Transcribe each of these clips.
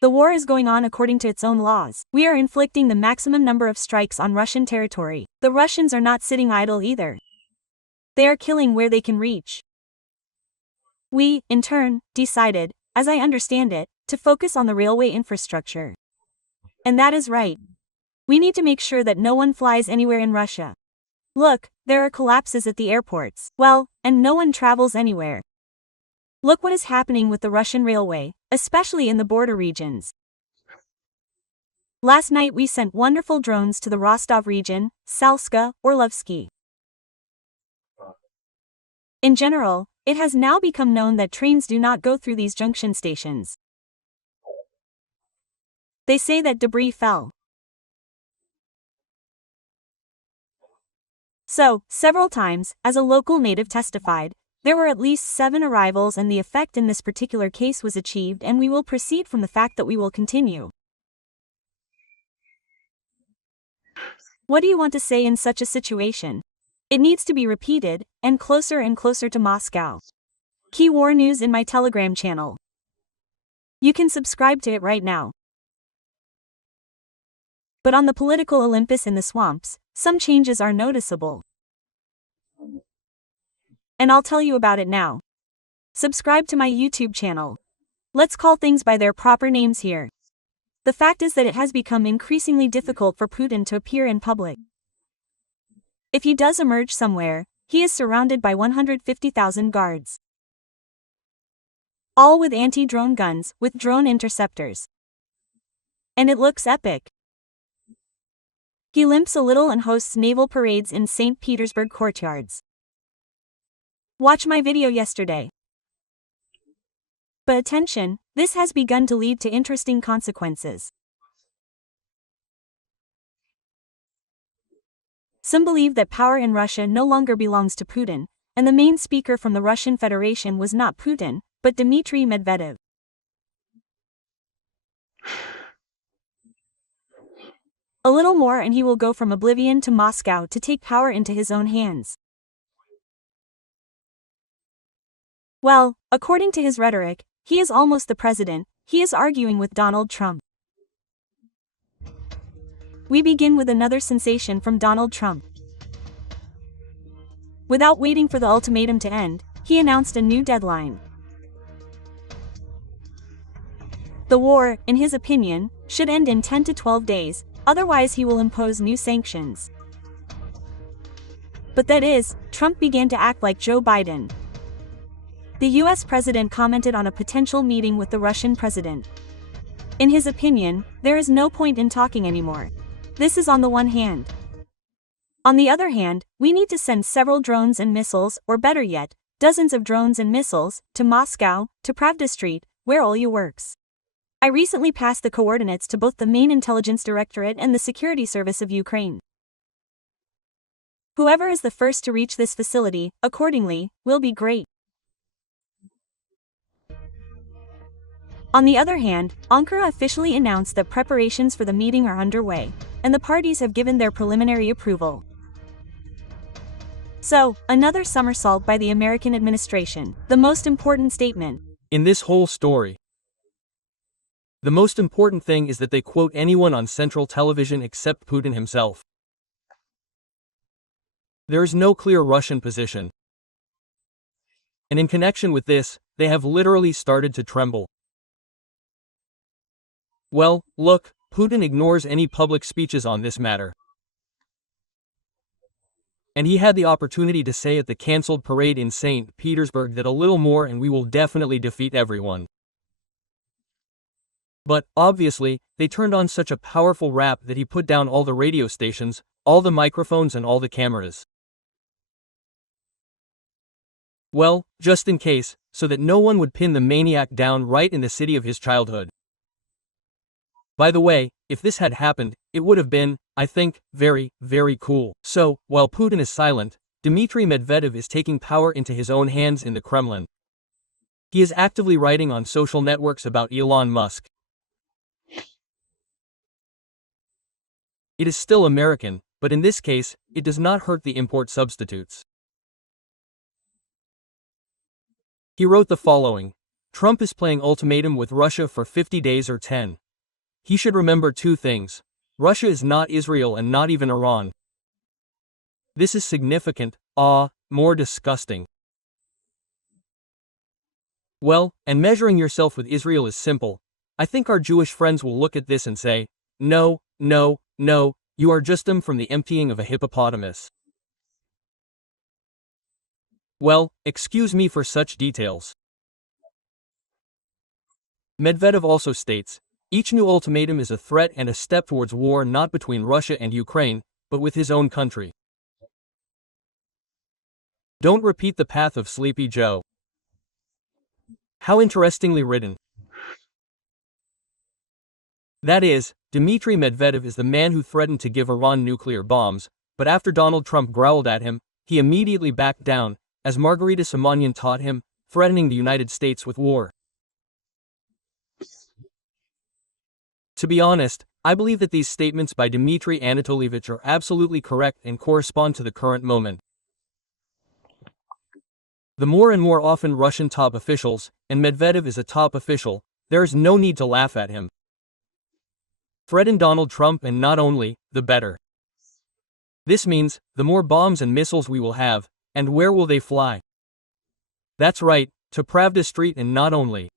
The war is going on according to its own laws. We are inflicting the maximum number of strikes on Russian territory. The Russians are not sitting idle either. They are killing where they can reach. We, in turn, decided, as I understand it, to focus on the railway infrastructure. And that is right. We need to make sure that no one flies anywhere in Russia. Look, there are collapses at the airports. Well, and no one travels anywhere. Look what is happening with the Russian railway, especially in the border regions. Last night we sent wonderful drones to the Rostov region, Salska, Orlovsky. In general, it has now become known that trains do not go through these junction stations. They say that debris fell. So, several times, as a local native testified, there were at least 7 arrivals and the effect in this particular case was achieved, and we will proceed from the fact that we will continue. What do you want to say in such a situation? It needs to be repeated, and closer to Moscow. Key war news in my Telegram channel. You can subscribe to it right now. But on the political Olympus in the swamps, some changes are noticeable. And I'll tell you about it now. Subscribe to my YouTube channel. Let's call things by their proper names here. The fact is that it has become increasingly difficult for Putin to appear in public. If he does emerge somewhere, he is surrounded by 150,000 guards. All with anti-drone guns, with drone interceptors. And it looks epic. He limps a little and hosts naval parades in St. Petersburg courtyards. Watch my video yesterday. But attention, this has begun to lead to interesting consequences. Some believe that power in Russia no longer belongs to Putin, and the main speaker from the Russian Federation was not Putin, but Dmitry Medvedev. A little more and he will go from oblivion to Moscow to take power into his own hands. Well, according to his rhetoric, he is almost the president. He is arguing with Donald Trump. We begin with another sensation from Donald Trump. Without waiting for the ultimatum to end, he announced a new deadline. The war, in his opinion, should end in 10 to 12 days, otherwise he will impose new sanctions. But that is, Trump began to act like Joe Biden. The US president commented on a potential meeting with the Russian president. In his opinion, there is no point in talking anymore. This is on the one hand. On the other hand, we need to send several drones and missiles, or better yet, dozens of drones and missiles, to Moscow, to Pravda Street, where Olya works. I recently passed the coordinates to both the main intelligence directorate and the security service of Ukraine. Whoever is the first to reach this facility, accordingly, will be great. On the other hand, Ankara officially announced that preparations for the meeting are underway, and the parties have given their preliminary approval. So, another somersault by the American administration, the most important statement in this whole story. The most important thing is that they quote anyone on central television except Putin himself. There is no clear Russian position. And in connection with this, they have literally started to tremble. Well, look, Putin ignores any public speeches on this matter. And he had the opportunity to say at the cancelled parade in St. Petersburg that a little more and we will definitely defeat everyone. But, obviously, they turned on such a powerful rap that he put down all the radio stations, all the microphones and all the cameras. Well, just in case, so that no one would pin the maniac down right in the city of his childhood. By the way, if this had happened, it would have been, I think, very, very cool. So, while Putin is silent, Dmitry Medvedev is taking power into his own hands in the Kremlin. He is actively writing on social networks about Elon Musk. It is still American, but in this case, it does not hurt the import substitutes. He wrote the following. Trump is playing ultimatum with Russia for 50 days or 10. He should remember two things. Russia is not Israel and not even Iran. This is significant, more disgusting. Well, and measuring yourself with Israel is simple. I think our Jewish friends will look at this and say, no, no, no, you are just them from the emptying of a hippopotamus. Well, excuse me for such details. Medvedev also states, each new ultimatum is a threat and a step towards war not between Russia and Ukraine, but with his own country. Don't repeat the path of Sleepy Joe. How interestingly written. That is, Dmitry Medvedev is the man who threatened to give Iran nuclear bombs, but after Donald Trump growled at him, he immediately backed down, as Margarita Simonyan taught him, threatening the United States with war. To be honest, I believe that these statements by Dmitry Anatolievich are absolutely correct and correspond to the current moment. The more and more often Russian top officials, and Medvedev is a top official, there is no need to laugh at him. Threaten Donald Trump and not only, the better. This means, the more bombs and missiles we will have, and where will they fly? That's right, to Pravda Street and not only.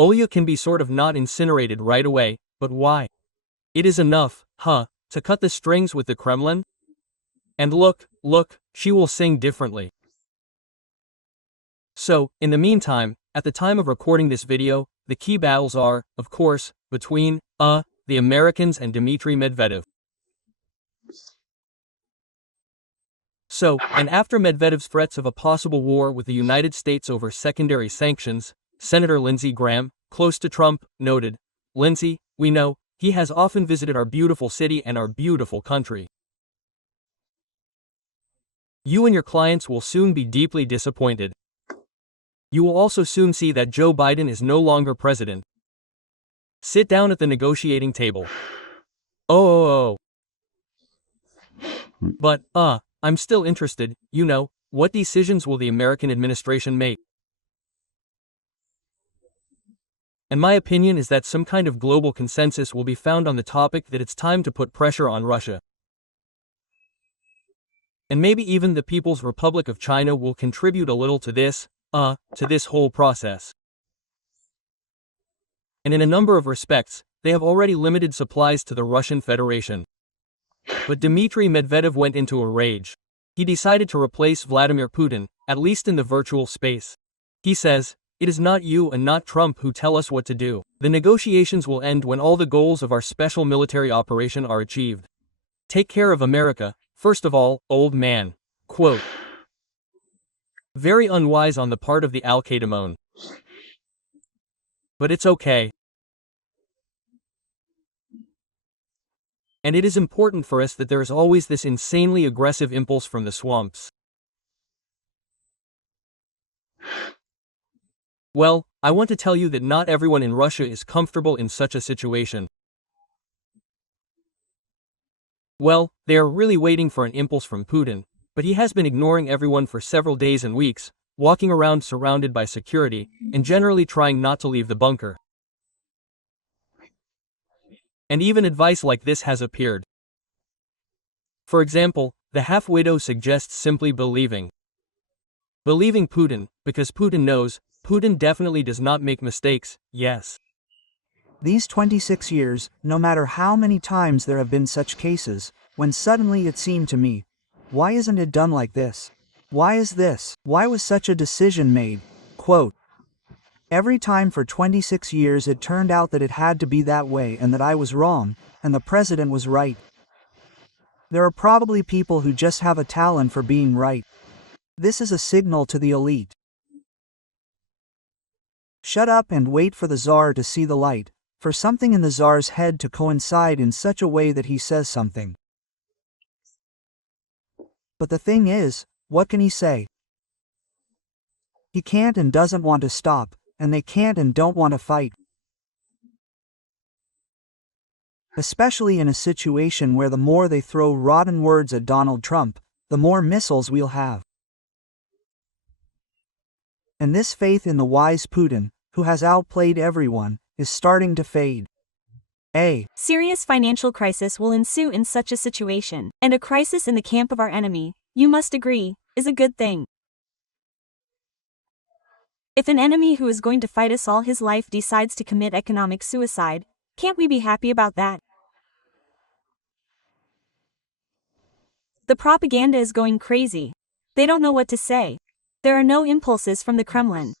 Olya can be sort of not incinerated right away, but why? It is enough, to cut the strings with the Kremlin? And look, she will sing differently. So, in the meantime, at the time of recording this video, the key battles are, of course, between, the Americans and Dmitry Medvedev. So, and after Medvedev's threats of a possible war with the United States over secondary sanctions, Senator Lindsey Graham, close to Trump, noted, Lindsey, we know, he has often visited our beautiful city and our beautiful country. You and your clients will soon be deeply disappointed. You will also soon see that Joe Biden is no longer president. Sit down at the negotiating table. But, I'm still interested, what decisions will the American administration make? And my opinion is that some kind of global consensus will be found on the topic that it's time to put pressure on Russia. And maybe even the People's Republic of China will contribute a little to this whole process. And in a number of respects, they have already limited supplies to the Russian Federation. But Dmitry Medvedev went into a rage. He decided to replace Vladimir Putin, at least in the virtual space. He says, it is not you and not Trump who tell us what to do. The negotiations will end when all the goals of our special military operation are achieved. Take care of America, first of all, old man. Quote. Very unwise on the part of the Al-Qaeda. But it's okay. And it is important for us that there is always this insanely aggressive impulse from the swamps. Well, I want to tell you that not everyone in Russia is comfortable in such a situation. Well, they are really waiting for an impulse from Putin, but he has been ignoring everyone for several days and weeks, walking around surrounded by security, and generally trying not to leave the bunker. And even advice like this has appeared. For example, the half-widow suggests simply believing Putin, because Putin knows, Putin definitely does not make mistakes, yes. These 26 years, no matter how many times there have been such cases, when suddenly it seemed to me, why isn't it done like this? Why is this? Why was such a decision made? Quote, every time for 26 years it turned out that it had to be that way and that I was wrong, and the president was right. There are probably people who just have a talent for being right. This is a signal to the elite. Shut up and wait for the Tsar to see the light, for something in the Tsar's head to coincide in such a way that he says something. But the thing is, what can he say? He can't and doesn't want to stop, and they can't and don't want to fight. Especially in a situation where the more they throw rotten words at Donald Trump, the more missiles we'll have. And this faith in the wise Putin, who has outplayed everyone, is starting to fade. A serious financial crisis will ensue in such a situation, and a crisis in the camp of our enemy, you must agree, is a good thing. If an enemy who is going to fight us all his life decides to commit economic suicide, can't we be happy about that? The propaganda is going crazy. They don't know what to say. There are no impulses from the Kremlin.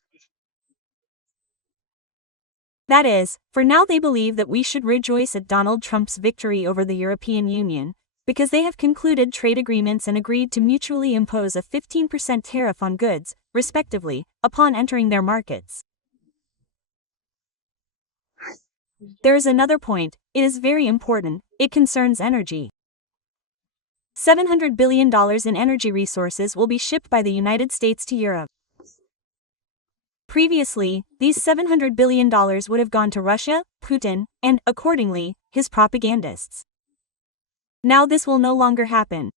That is, for now they believe that we should rejoice at Donald Trump's victory over the European Union, because they have concluded trade agreements and agreed to mutually impose a 15% tariff on goods, respectively, upon entering their markets. There is another point, it is very important, it concerns energy. $700 billion in energy resources will be shipped by the United States to Europe. Previously, these $700 billion would have gone to Russia, Putin, and, accordingly, his propagandists. Now this will no longer happen.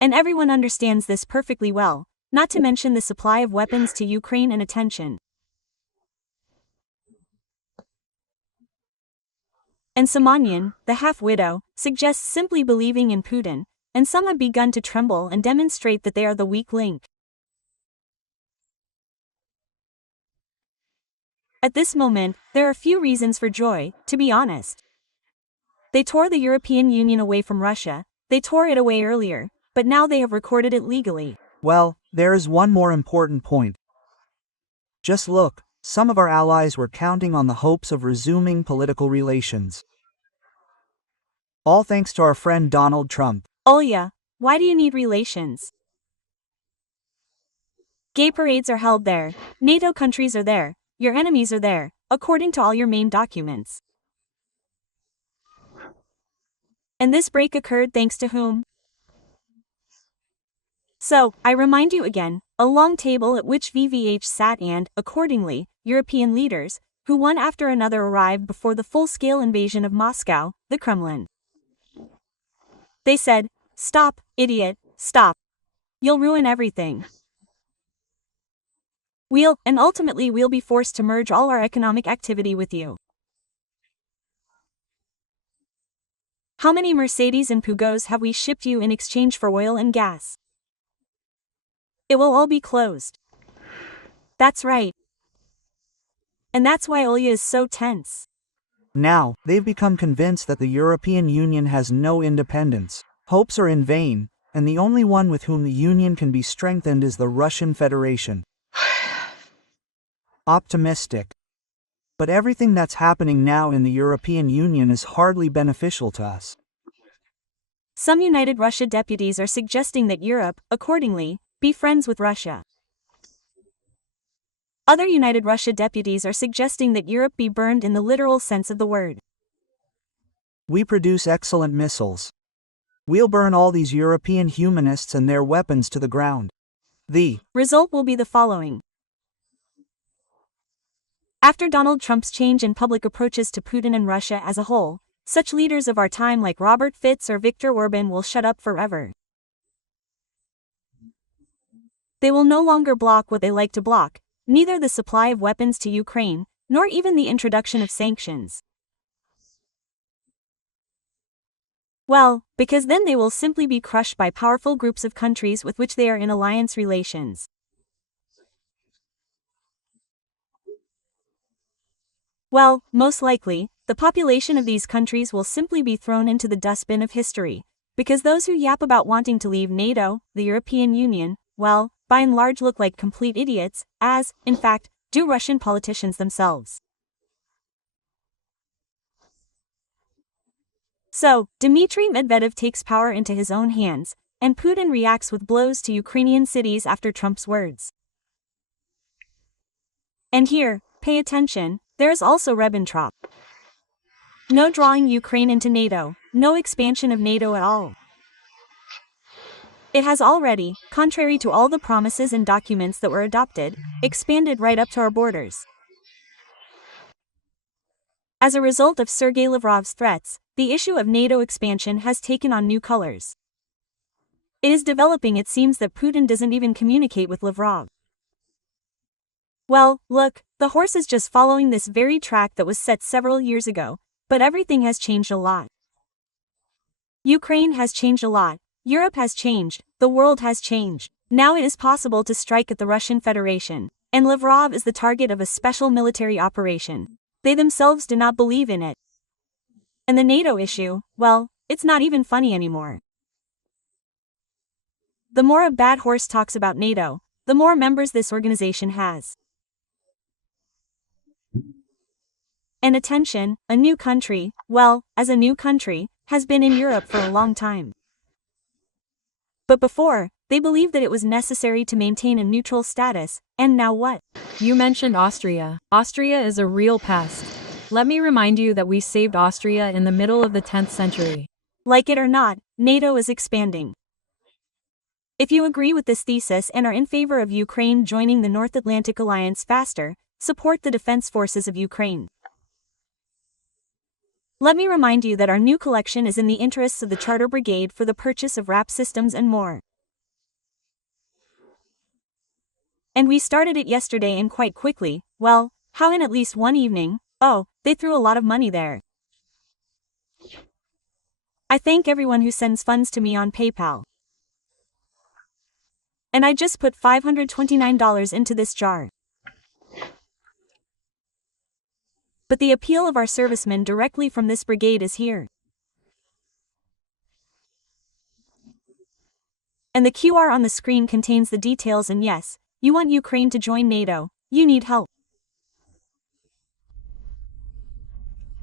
And everyone understands this perfectly well, not to mention the supply of weapons to Ukraine and attention. And Simonyan, the half-widow, suggests simply believing in Putin, and some have begun to tremble and demonstrate that they are the weak link. At this moment, there are few reasons for joy, to be honest. They tore the European Union away from Russia, they tore it away earlier, but now they have recorded it legally. Well, there is one more important point. Just look, some of our allies were counting on the hopes of resuming political relations. All thanks to our friend Donald Trump. Olya, why do you need relations? Gay parades are held there, NATO countries are there, your enemies are there, according to all your main documents. And this break occurred thanks to whom? So, I remind you again, a long table at which VVH sat and, accordingly, European leaders, who one after another arrived before the full-scale invasion of Moscow, the Kremlin. They said, "Stop, idiot, stop. You'll ruin everything. And ultimately we'll be forced to merge all our economic activity with you." How many Mercedes and Peugeots have we shipped you in exchange for oil and gas? It will all be closed. That's right. And that's why Olya is so tense. Now, they've become convinced that the European Union has no independence. Hopes are in vain, and the only one with whom the Union can be strengthened is the Russian Federation. Optimistic. But everything that's happening now in the European Union is hardly beneficial to us. Some United Russia deputies are suggesting that Europe, accordingly, be friends with Russia. Other United Russia deputies are suggesting that Europe be burned in the literal sense of the word. We produce excellent missiles. We'll burn all these European humanists and their weapons to the ground. The result will be the following. After Donald Trump's change in public approaches to Putin and Russia as a whole, such leaders of our time like Robert Fitz or Viktor Orban will shut up forever. They will no longer block what they like to block, neither the supply of weapons to Ukraine, nor even the introduction of sanctions. Well, because then they will simply be crushed by powerful groups of countries with which they are in alliance relations. Well, most likely, the population of these countries will simply be thrown into the dustbin of history, because those who yap about wanting to leave NATO, the European Union, well, by and large look like complete idiots, as, in fact, do Russian politicians themselves. So, Dmitry Medvedev takes power into his own hands, and Putin reacts with blows to Ukrainian cities after Trump's words. And here, pay attention, there is also Ribbentrop. No drawing Ukraine into NATO, no expansion of NATO at all. It has already, contrary to all the promises and documents that were adopted, expanded right up to our borders. As a result of Sergei Lavrov's threats, the issue of NATO expansion has taken on new colors. It is developing. It seems that Putin doesn't even communicate with Lavrov. Well, look, the horse is just following this very track that was set several years ago, but everything has changed a lot. Ukraine has changed a lot, Europe has changed, the world has changed. Now it is possible to strike at the Russian Federation, and Lavrov is the target of a special military operation. They themselves do not believe in it. And the NATO issue, well, it's not even funny anymore. The more a bad horse talks about NATO, the more members this organization has. And attention, a new country, well, as a new country, has been in Europe for a long time. But before, they believed that it was necessary to maintain a neutral status, and now what? You mentioned Austria. Austria is a real pest. Let me remind you that we saved Austria in the middle of the 10th century. Like it or not, NATO is expanding. If you agree with this thesis and are in favor of Ukraine joining the North Atlantic Alliance faster, support the defense forces of Ukraine. Let me remind you that our new collection is in the interests of the Charter Brigade for the purchase of RAP systems and more. And we started it yesterday and quite quickly. Well, how in at least one evening? Oh, they threw a lot of money there. I thank everyone who sends funds to me on PayPal. And I just put $529 into this jar. But the appeal of our servicemen directly from this brigade is here. And the QR on the screen contains the details, and yes, you want Ukraine to join NATO, you need help.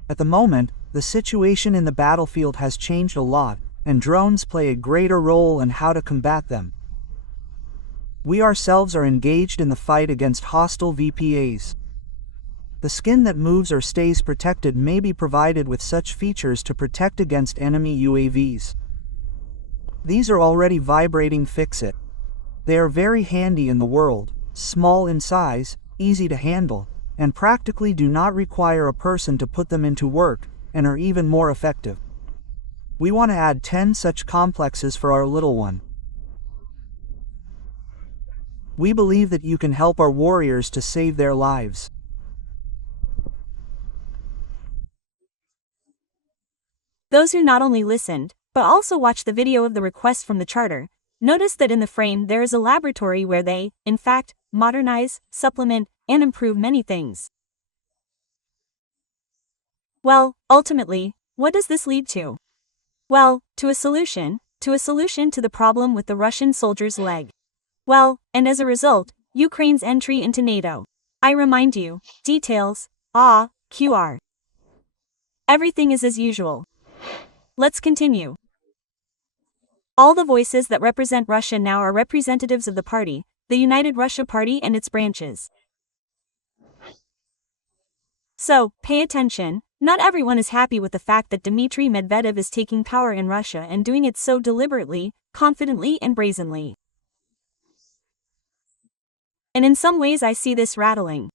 At the moment, the situation in the battlefield has changed a lot, and drones play a greater role in how to combat them. We ourselves are engaged in the fight against hostile VPAs. The skin that moves or stays protected may be provided with such features to protect against enemy UAVs. These are already vibrating Fixit. They are very handy in the world, small in size, easy to handle, and practically do not require a person to put them into work, and are even more effective. We want to add 10 such complexes for our little one. We believe that you can help our warriors to save their lives. Those who not only listened, but also watched the video of the request from the charter, notice that in the frame there is a laboratory where they, in fact, modernize, supplement, and improve many things. Well, ultimately, what does this lead to? Well, to a solution to the problem with the Russian soldier's leg. Well, and as a result, Ukraine's entry into NATO. I remind you, details, QR. Everything is as usual. Let's continue. All the voices that represent Russia now are representatives of the party, the United Russia Party and its branches. So, pay attention, not everyone is happy with the fact that Dmitry Medvedev is taking power in Russia and doing it so deliberately, confidently and brazenly. And in some ways I see this rattling.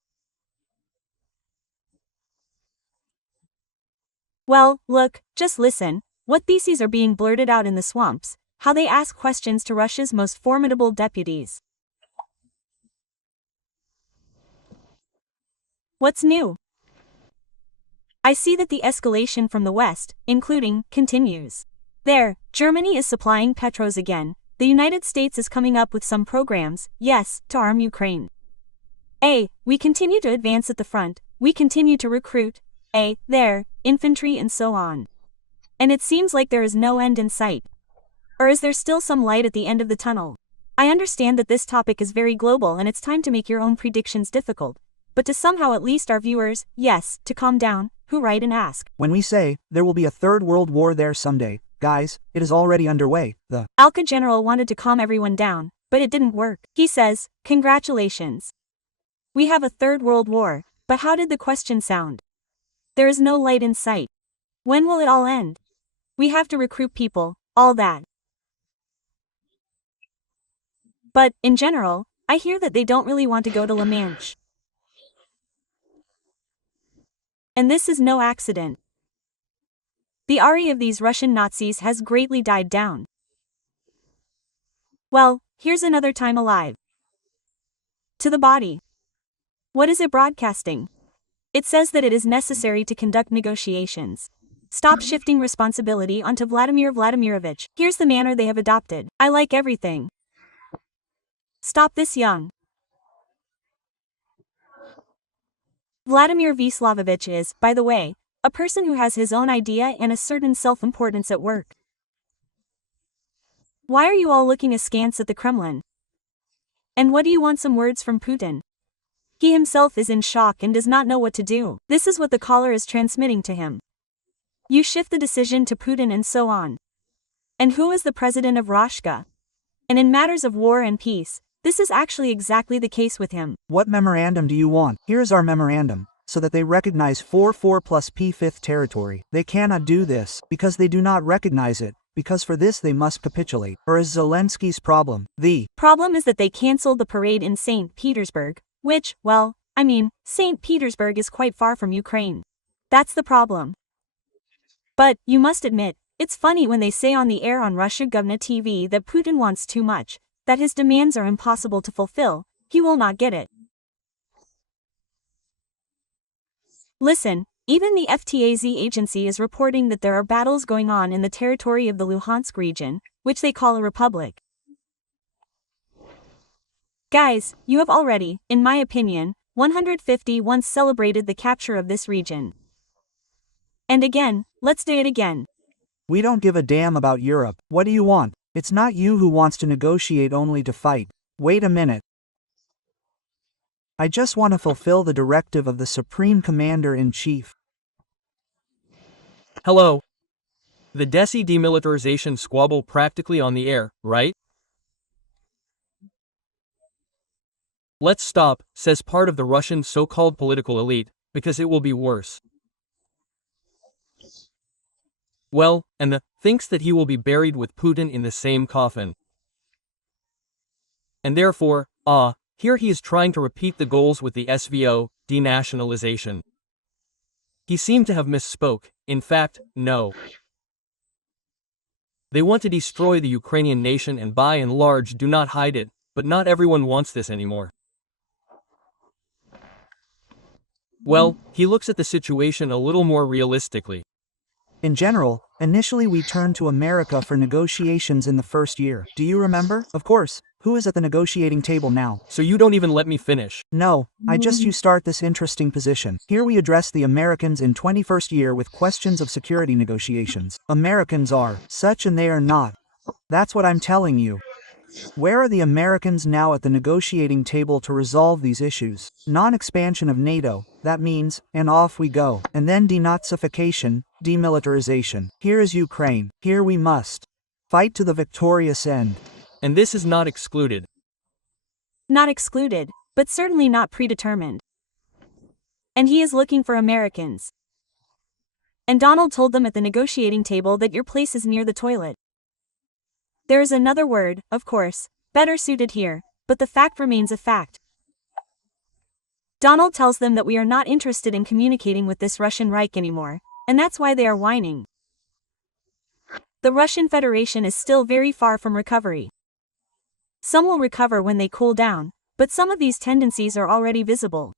Well, look, just listen, what theses are being blurted out in the swamps, how they ask questions to Russia's most formidable deputies. What's new? I see that the escalation from the West, including, continues. There, Germany is supplying Petros again, the United States is coming up with some programs, yes, to arm Ukraine. We continue to advance at the front, we continue to recruit, there, infantry and so on. And it seems like there is no end in sight. Or is there still some light at the end of the tunnel? I understand that this topic is very global and it's time to make your own predictions difficult, but to somehow at least our viewers, yes, to calm down, who write and ask. When we say, there will be a third world war there someday, guys, it is already underway. The Alka general wanted to calm everyone down, but it didn't work. He says, congratulations. We have a third world war, but how did the question sound? There is no light in sight. When will it all end? We have to recruit people, all that. But, in general, I hear that they don't really want to go to La Manche. And this is no accident. The army of these Russian Nazis has greatly died down. Well, here's another time alive. To the body. What is it broadcasting? It says that it is necessary to conduct negotiations. Stop shifting responsibility onto Vladimir Vladimirovich. Here's the manner they have adopted. I like everything. Stop this young. Vladimir Vyslavovich is, by the way, a person who has his own idea and a certain self-importance at work. Why are you all looking askance at the Kremlin? And what do you want some words from Putin? He himself is in shock and does not know what to do. This is what the caller is transmitting to him. You shift the decision to Putin and so on. And who is the president of Russia? And in matters of war and peace, this is actually exactly the case with him. What memorandum do you want? Here's our memorandum, so that they recognize 4 plus P fifth territory. They cannot do this, because they do not recognize it, because for this they must capitulate. Or is Zelensky's problem? The problem is that they cancelled the parade in St. Petersburg, which, well, I mean, St. Petersburg is quite far from Ukraine. That's the problem. But, you must admit, it's funny when they say on the air on Russia Govna TV that Putin wants too much, that his demands are impossible to fulfill, he will not get it. Listen, even the FTAZ agency is reporting that there are battles going on in the territory of the Luhansk region, which they call a republic. Guys, you have already, in my opinion, 150 once celebrated the capture of this region. And again, let's do it again. We don't give a damn about Europe. What do you want? It's not you who wants to negotiate only to fight. Wait a minute. I just want to fulfill the directive of the Supreme Commander-in-Chief. Hello. The DESI demilitarization squabble practically on the air, right? Let's stop, says part of the Russian so-called political elite, because it will be worse. Well, and the thinks that he will be buried with Putin in the same coffin. And therefore, here he is trying to repeat the goals with the SVO, denationalization. He seemed to have misspoke, in fact, no. They want to destroy the Ukrainian nation and by and large do not hide it, but not everyone wants this anymore. Well, he looks at the situation a little more realistically. In general, initially we turned to America for negotiations in the first year. Do you remember? Of course. Who is at the negotiating table now? So you don't even let me finish. No, you start this interesting position. Here we address the Americans in 21st year with questions of security negotiations. Americans are such and they are not. That's what I'm telling you. Where are the Americans now at the negotiating table to resolve these issues? Non-expansion of NATO, that means, and off we go. And then denazification, demilitarization. Here is Ukraine. Here we must fight to the victorious end. And this is not excluded. Not excluded, but certainly not predetermined. And he is looking for Americans. And Donald told them at the negotiating table that your place is near the toilet. There is another word, of course, better suited here, but the fact remains a fact. Donald tells them that we are not interested in communicating with this Russian Reich anymore, and that's why they are whining. The Russian Federation is still very far from recovery. Some will recover when they cool down, but some of these tendencies are already visible.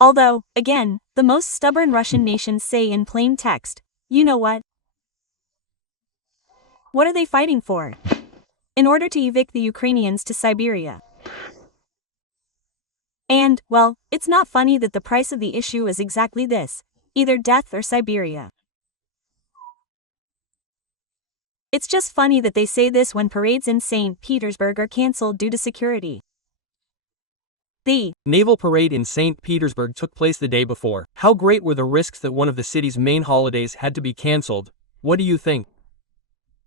Although, again, the most stubborn Russian nations say in plain text, you know what? What are they fighting for? In order to evict the Ukrainians to Siberia. And, well, it's not funny that the price of the issue is exactly this, either death or Siberia. It's just funny that they say this when parades in St. Petersburg are cancelled due to security. The naval parade in St. Petersburg took place the day before. How great were the risks that one of the city's main holidays had to be cancelled? What do you think?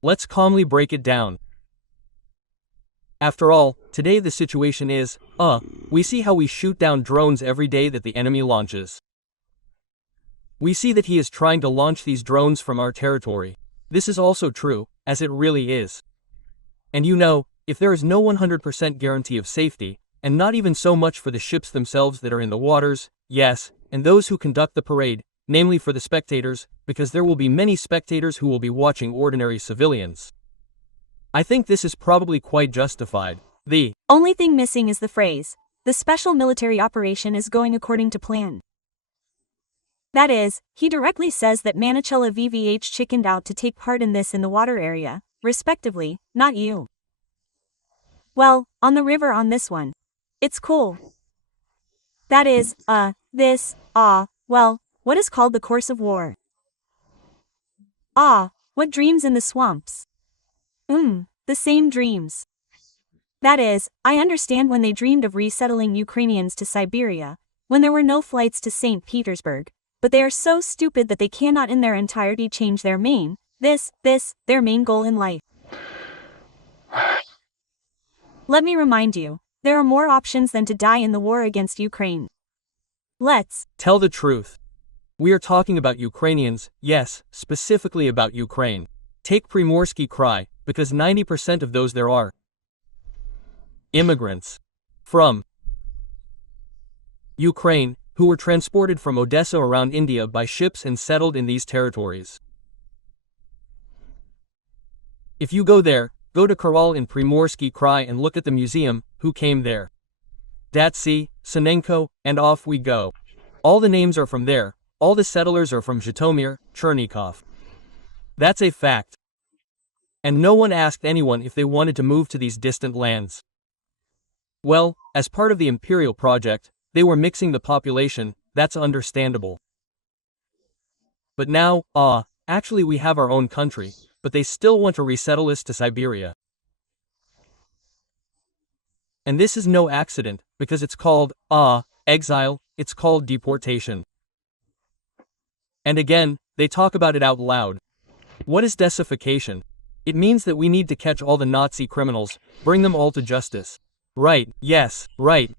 Let's calmly break it down. After all, today the situation is, we see how we shoot down drones every day that the enemy launches. We see that he is trying to launch these drones from our territory. This is also true, as it really is. And you know, if there is no 100% guarantee of safety, and not even so much for the ships themselves that are in the waters, yes, and those who conduct the parade, namely for the spectators, because there will be many spectators who will be watching ordinary civilians. I think this is probably quite justified. The only thing missing is the phrase, the special military operation is going according to plan. That is, he directly says that Manicella VVH chickened out to take part in this in the water area, respectively, not you. Well, on the river on this one. It's cool. That is, well, what is called the course of war. What dreams in the swamps? The same dreams. That is, I understand when they dreamed of resettling Ukrainians to Siberia, when there were no flights to St. Petersburg, but they are so stupid that they cannot in their entirety change their their main goal in life. Let me remind you, there are more options than to die in the war against Ukraine. Let's tell the truth. We are talking about Ukrainians, yes, specifically about Ukraine. Take Primorsky Krai, because 90% of those there are immigrants from Ukraine, who were transported from Odessa around India by ships and settled in these territories. If you go there, go to Kharkov in Primorsky Krai and look at the museum, who came there. Datsy, Sinenko, and off we go. All the names are from there, all the settlers are from Zhytomyr, Chernikov. That's a fact. And no one asked anyone if they wanted to move to these distant lands. Well, as part of the imperial project, they were mixing the population, that's understandable. But now, actually we have our own country, but they still want to resettle us to Siberia. And this is no accident, because it's called, exile, it's called deportation. And again, they talk about it out loud. What is deacification? It means that we need to catch all the Nazi criminals, bring them all to justice. Right, yes, right.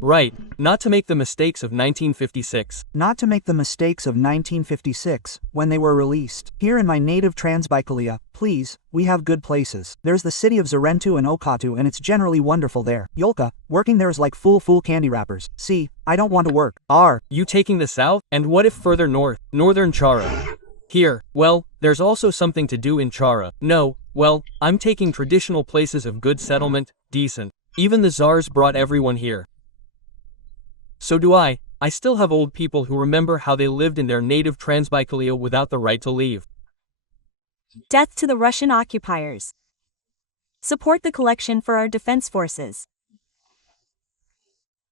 Right, not to make the mistakes of 1956. Not to make the mistakes of 1956, when they were released. Here in my native Transbaikalia, please, we have good places. There's the city of Zarentu and Okatu and it's generally wonderful there. Yolka, working there is like fool candy wrappers. See, I don't want to work. You taking the south? And what if further north, northern Chara? Here, well, there's also something to do in Chara. No, well, I'm taking traditional places of good settlement, decent. Even the czars brought everyone here. So do I still have old people who remember how they lived in their native Transbaikalia without the right to leave. Death to the Russian occupiers. Support the collection for our defense forces.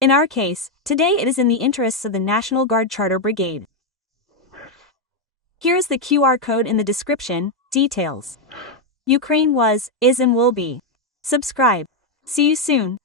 In our case, today it is in the interests of the National Guard Charter Brigade. Here is the QR code in the description, details. Ukraine was, is and will be. Subscribe. See you soon.